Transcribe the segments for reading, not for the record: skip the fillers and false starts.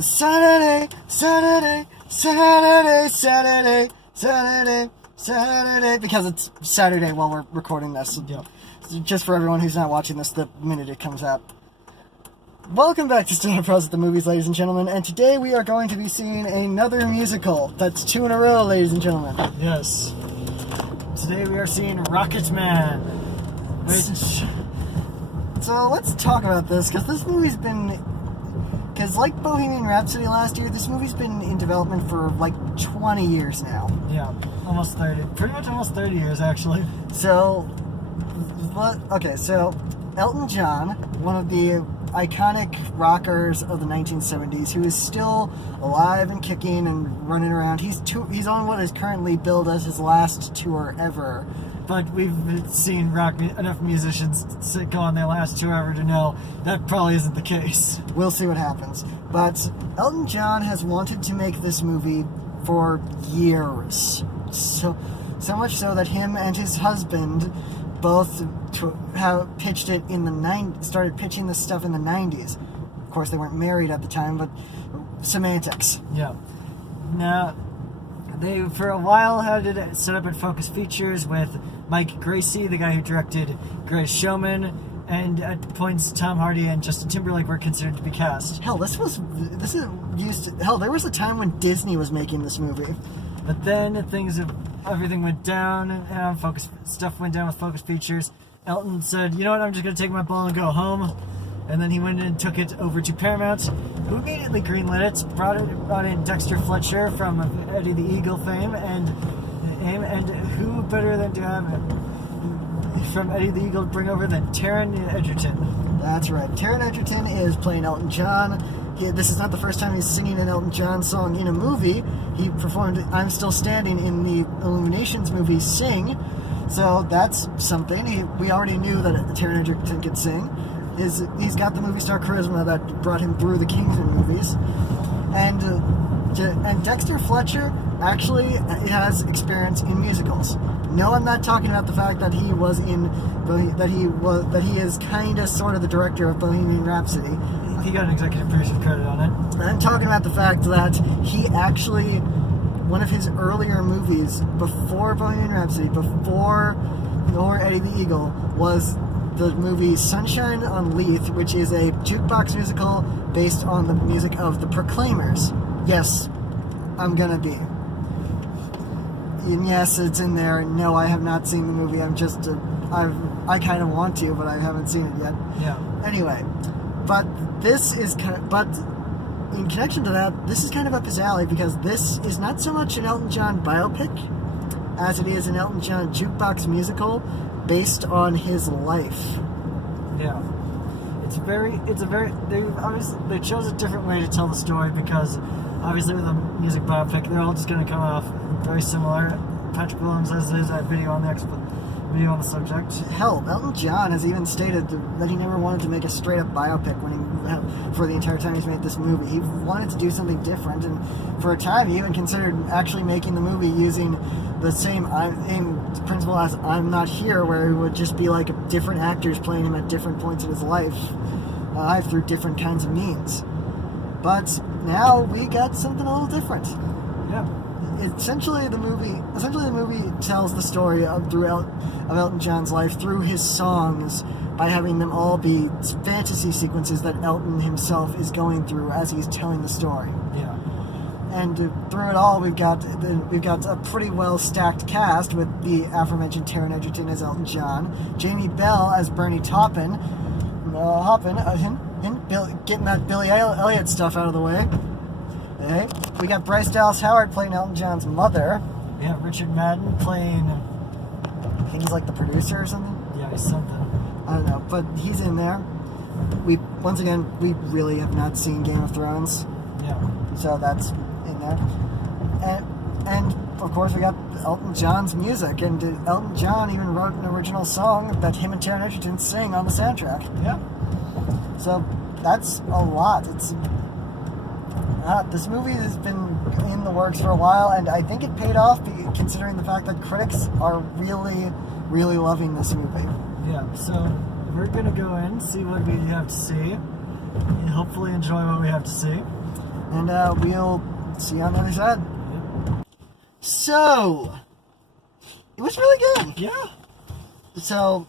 Saturday, Saturday, Saturday, Saturday, Saturday, Saturday, because it's Saturday while we're recording this. Yep. Just for everyone who's not watching this the minute it comes out. Welcome back to StillerBros at the Movies, ladies and gentlemen, and today we are going to be seeing another musical. That's 2 in a row, ladies and gentlemen. Yes. Today we are seeing Rocket Man. So let's talk about this, because this movie's been... Because like Bohemian Rhapsody last year, this movie's been in development for like 20 years now. Yeah, almost 30. Pretty much almost 30 years, actually. So, okay, so Elton John, one of the iconic rockers of the 1970s, who is still alive and kicking and running around. He's on what is currently billed as his last tour ever. But we've seen enough musicians go on their last tour ever to know that probably isn't the case. We'll see what happens. But Elton John has wanted to make this movie for years. So much so that him and his husband both have pitched it in the started pitching this stuff in the 90s. Of course, they weren't married at the time, but semantics. Yeah. Now, they for a while had it set up at Focus Features with Mike Gracie, the guy who directed Greatest Showman, and at points Tom Hardy and Justin Timberlake were considered to be cast. Hell, there was a time when Disney was making this movie. But then everything went down, and stuff went down with Focus Features. Elton said, "You know what? I'm just gonna take my ball and go home." And then he went and took it over to Paramount, who immediately greenlit it. Brought in Dexter Fletcher from Eddie the Eagle fame, and who better than to have from Eddie the Eagle bring over than Taron Egerton? That's right. Taron Egerton is playing Elton John. This is not the first time he's singing an Elton John song in a movie. He performed "I'm Still Standing" in the Illuminations movie Sing, so that's something. We already knew that Taron Egerton could sing. He's got the movie star charisma that brought him through the Kingsman movies, and Dexter Fletcher actually has experience in musicals. No, I'm not talking about the fact that he is kind of sort of the director of Bohemian Rhapsody. He got an executive producer credit on it. I'm talking about the fact that he actually, one of his earlier movies before Bohemian Rhapsody, before Eddie the Eagle, was the movie Sunshine on Leith, which is a jukebox musical based on the music of the Proclaimers. Yes, I'm gonna be. And yes, it's in there. No, I have not seen the movie. I kind of want to, but I haven't seen it yet. Yeah. Anyway, but in connection to that, this is kind of up his alley, because this is not so much an Elton John biopic as it is an Elton John jukebox musical based on his life. Yeah. They chose a different way to tell the story, because obviously with a music biopic, they're all just going to come off very similar. Patrick Williams has his video on the subject. Hell, Elton John has even stated that he never wanted to make a straight-up biopic for the entire time he's made this movie. He wanted to do something different, and for a time he even considered actually making the movie using the same principle as I'm Not Here, where it would just be like different actors playing him at different points in his life through different kinds of means. But now we got something a little different. Yeah. Essentially, the movie tells the story of Elton John's life through his songs, by having them all be fantasy sequences that Elton himself is going through as he's telling the story. Yeah. And through it all, we've got a pretty well stacked cast, with the aforementioned Taron Egerton as Elton John, Jamie Bell as Bernie Taupin, getting that Billy Elliot stuff out of the way. Hey, we got Bryce Dallas Howard playing Elton John's mother. We have Richard Madden playing... I think he's like the producer or something. Yeah, he's something. I don't know, but he's in there. We really have not seen Game of Thrones. Yeah. So that's in there. And of course we got Elton John's music, and Elton John even wrote an original song that him and Taron Egerton sing on the soundtrack. Yeah. So that's a lot. This movie has been in the works for a while, and I think it paid off, considering the fact that critics are really, really loving this movie. Yeah, so we're going to go in, see what we have to see, and hopefully enjoy what we have to see. And we'll see you on the other side. So, it was really good. Yeah. So,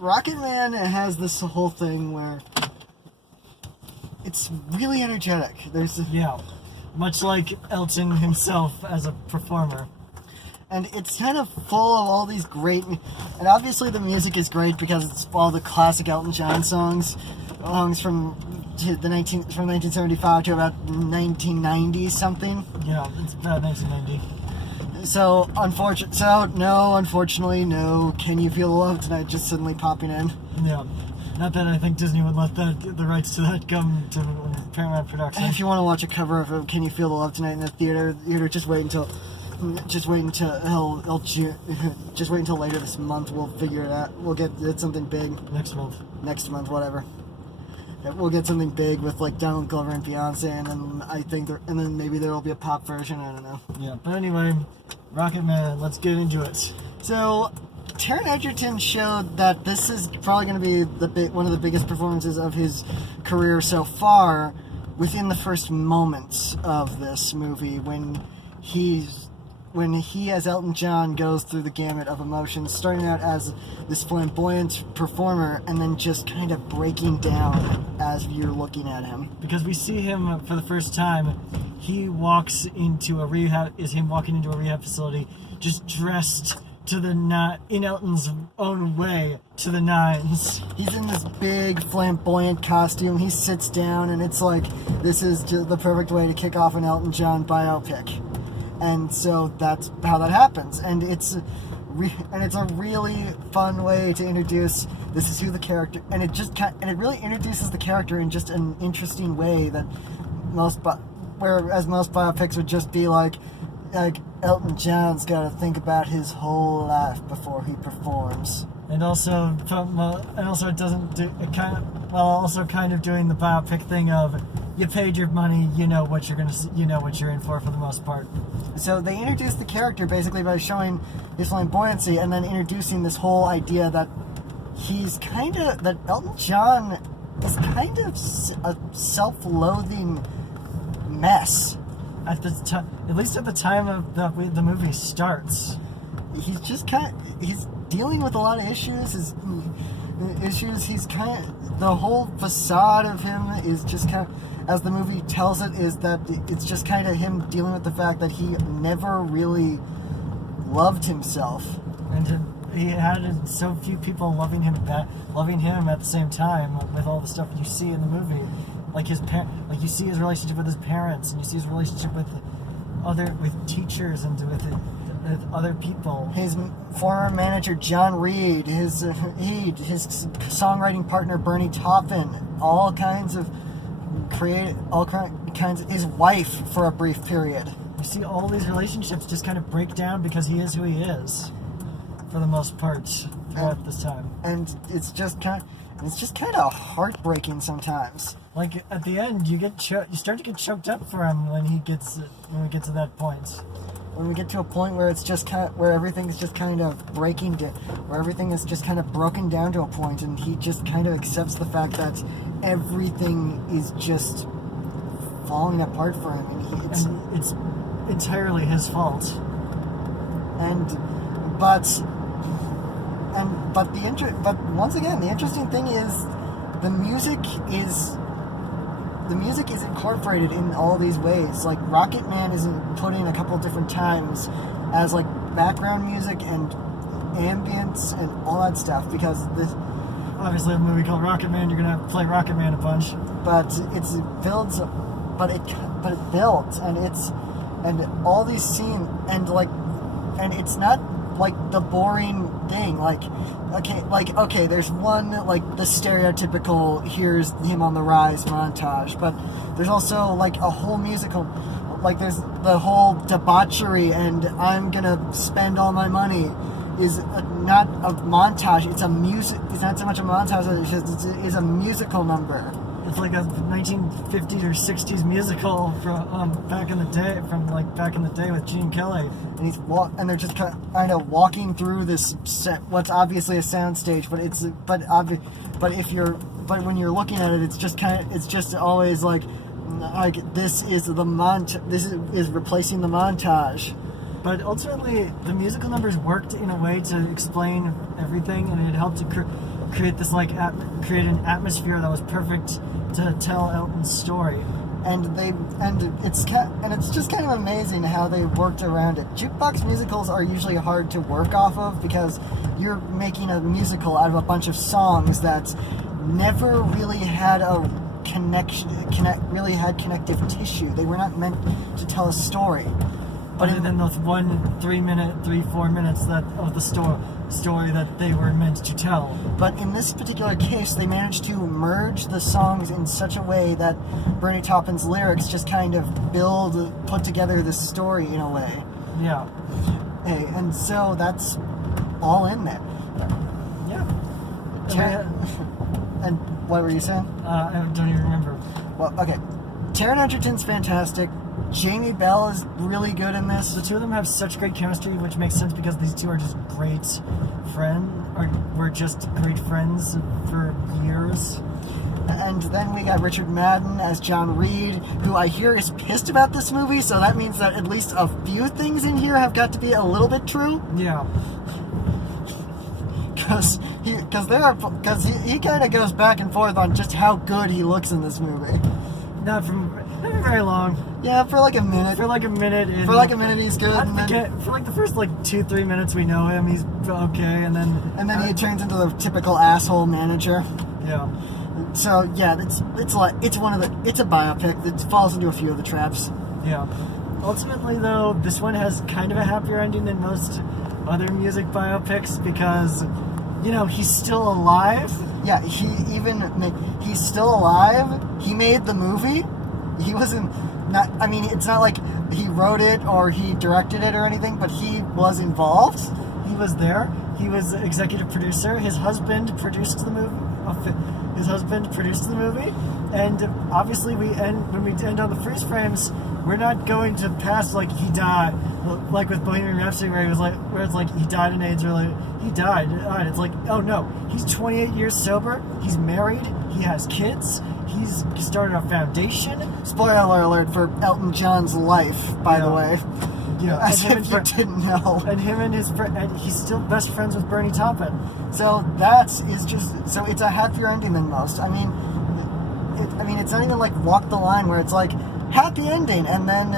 Rocket Man has this whole thing where it's really energetic. Yeah. Much like Elton himself as a performer. And it's kind of full of all these great... And obviously the music is great because it's all the classic Elton John songs from 1975 to about 1990 something. Yeah, it's about 1990. So, unfortunately, no Can You Feel the Love Tonight just suddenly popping in. Yeah. Not that I think Disney would let the rights to that come to Paramount Production. And if you want to watch a cover of Can You Feel the Love Tonight in the theater, just wait until later this month. We'll figure it out. We'll get something big. Next month, whatever. We'll get something big with like Donald Glover and Beyonce, and then maybe there will be a pop version. I don't know. Yeah, but anyway, Rocket Man, let's get into it. So, Taron Egerton showed that this is probably going to be one of the biggest performances of his career so far. Within the first moments of this movie, when he as Elton John goes through the gamut of emotions, starting out as this flamboyant performer and then just kind of breaking down as you're looking at him. Because we see him for the first time, he walks into a rehab facility just dressed to the in Elton's own way, to the nines. He's in this big flamboyant costume. He sits down and it's like, this is just the perfect way to kick off an Elton John biopic. And so that's how that happens, and it's a really fun way to introduce. This is who the character, and it really introduces the character in just an interesting way that whereas most biopics would just be like Elton John's got to think about his whole life before he performs. And also it doesn't do it kind of doing the biopic thing of you paid your money, you know what you're in for the most part. So they introduce the character basically by showing his flamboyancy and then introducing this whole idea that that Elton John is kind of a self-loathing mess. At least at the time of the movie starts. He's dealing with a lot of issues. The whole facade of him is just kind of, as the movie tells it, is that it's just kind of him dealing with the fact that he never really loved himself. And he had so few people loving him at the same time with all the stuff you see in the movie. Like you see his relationship with his parents, and you see his relationship with teachers and with other people. His former manager John Reed, his songwriting partner Bernie Taupin, his wife for a brief period. You see all these relationships just kind of break down because he is who he is, for the most part, throughout this time. And it's just kind of heartbreaking sometimes. Like at the end, you start to get choked up for him when we get to that point. When we get to a point where it's just where everything's just kind of breaking down, where everything is just kind of broken down to a point, and he just kind of accepts the fact that everything is just falling apart for him, and it's entirely his fault. But once again, the interesting thing is the music is incorporated in all these ways. Like Rocket Man is put in a couple different times as like background music and ambience and all that stuff, because this obviously a movie called Rocket Man, you're gonna have to play Rocket Man a bunch. But it builds and all these scenes and it's not like the boring thing. Okay, there's one like the stereotypical here's him on the rise montage, but there's also like a whole musical, like there's the whole debauchery and I'm gonna spend all my money is not a montage. It's not so much a montage. It's a musical number. It's like a 1950s or 60s musical from back in the day with Gene Kelly. And they're just kind of walking through this what's obviously a soundstage, but when you're looking at it, it's just always like like this is this is replacing the montage. But ultimately, the musical numbers worked in a way to explain everything, and it helped to create this create an atmosphere that was perfect to tell Elton's story. And it's just kind of amazing how they worked around it. Jukebox musicals are usually hard to work off of because you're making a musical out of a bunch of songs that never really had a really had connective tissue. They were not meant to tell a story. But other than those 4 minutes of the story that they were meant to tell. But in this particular case, they managed to merge the songs in such a way that Bernie Taupin's lyrics just kind of put together this story in a way. Yeah. Hey, and so that's all in there. Yeah. And what were you saying? I don't even remember. Well, okay. Taron Egerton's fantastic. Jamie Bell is really good in this. The two of them have such great chemistry, which makes sense because these two are just great friends. We're just great friends for years. And then we got Richard Madden as John Reed, who I hear is pissed about this movie, so that means that at least a few things in here have got to be a little bit true. Yeah. Because he kind of goes back and forth on just how good he looks in this movie. Not very long. Yeah, for like a minute. For like a minute. He's good. For like the first 2-3 minutes we know him, he's okay, and then he turns into the typical asshole manager. Yeah. So yeah, it's a biopic that falls into a few of the traps. Yeah. Ultimately, though, this one has kind of a happier ending than most other music biopics because, he's still alive. Yeah, he's still alive. He made the movie. He wasn't it's not like he wrote it or he directed it or anything, but he was involved. He was there. He was the executive producer. His husband produced the movie. And obviously when we end on the freeze frames, we're not going to pass like he died, like with Bohemian Rhapsody, where it's like he died in AIDS, or like he died. It's like, oh no, he's 28 years sober. He's married. He has kids. He's started a foundation. Spoiler alert for Elton John's life, by the way. Yeah, as if you didn't know. And him and his friend, and he's still best friends with Bernie Taupin. So it's a happier ending than most. It's not even like Walk the Line where it's like happy ending and then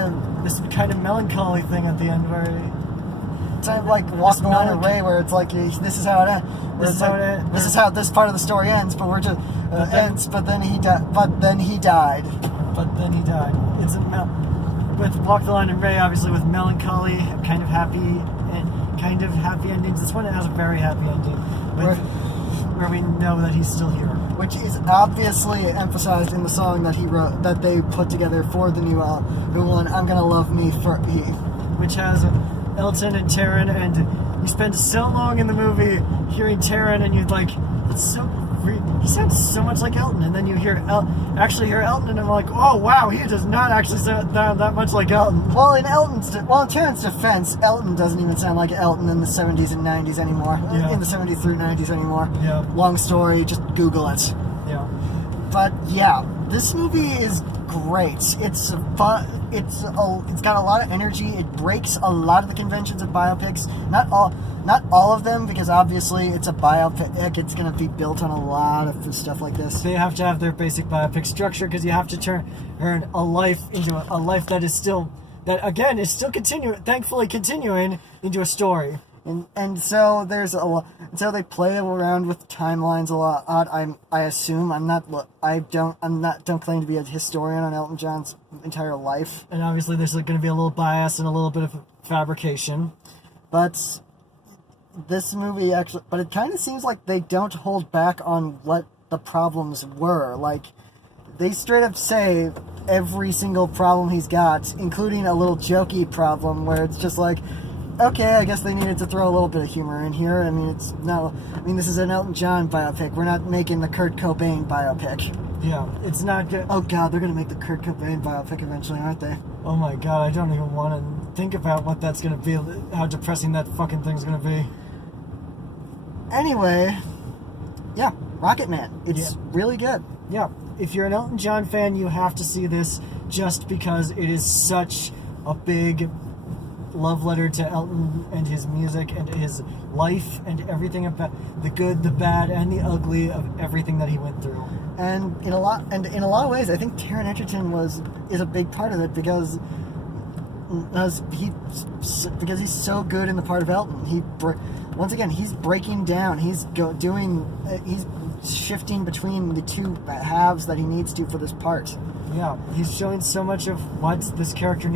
this kind of melancholy thing at the end where it's kind of like Walk the Line away where it's like this is how it ends. This is how this part of the story ends, but we're just ends. But then he died. But then he died. It's with Walk the Line and Ray, obviously with melancholy, kind of happy endings. This one has a very happy ending, where we know that he's still here, which is obviously emphasized in the song that he wrote, that they put together for the new one. I'm Gonna Love Me for E, which has Elton and Taron, and you spend so long in the movie hearing Taron, and you're like, he sounds so much like Elton, and then you hear Elton, and I'm like, oh wow, he does not actually sound that much like Elton. Well, in Taron's defense, Elton doesn't even sound like Elton in the 70s and 90s anymore. Yeah. In the 70s through 90s anymore. Yeah. Long story, just Google it. Yeah. But yeah, this movie is great. It's fun. It's got a lot of energy. It breaks a lot of the conventions of biopics. Not all of them, because obviously it's a biopic. It's going to be built on a lot of stuff like this. They have to have their basic biopic structure because you have to turn a life into a life that is still thankfully continuing into a story. And so there's a lot. So they play around with timelines a lot. I assume don't claim to be a historian on Elton John's entire life. And obviously there's going to be a little bias and a little bit of fabrication. But this movie but it kind of seems like they don't hold back on what the problems were. Like, they straight up say every single problem he's got, including a little jokey problem where it's just like, okay, I guess they needed to throw a little bit of humor in here. This is an Elton John biopic. We're not making the Kurt Cobain biopic. Yeah, it's not good. Oh god, they're gonna make the Kurt Cobain biopic eventually, aren't they? Oh my god, I don't even want to think about what that's gonna be, how depressing that fucking thing's gonna be. Anyway, yeah, Rocket Man. It's really good. Yeah, if you're an Elton John fan, you have to see this just because it is such a big love letter to Elton and his music and his life and everything about the good, the bad, and the ugly of everything that he went through. And in a lot of ways, I think Taron Egerton is a big part of it because he's so good in the part of Elton. Once again, he's breaking down. He's shifting between the two halves that he needs to for this part. Yeah, he's showing so much of what this character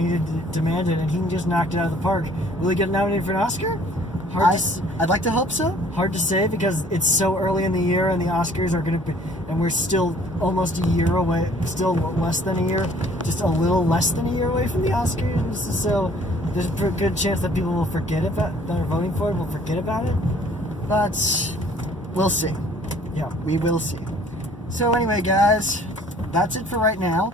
demanded, and he just knocked it out of the park. Will he get nominated for an Oscar? I'd like to hope so. Hard to say because it's so early in the year, and the Oscars are going to be, and we're still almost a year away, still less than a year, just a little less than a year away from the Oscars. So there's a good chance that people will forget about that are voting for it. Will forget about it, but we'll see. Yeah, we will see. So anyway, guys, that's it for right now.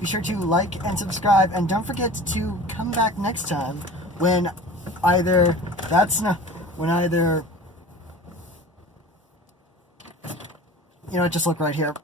Be sure to like and subscribe, and don't forget to come back next time when just look right here.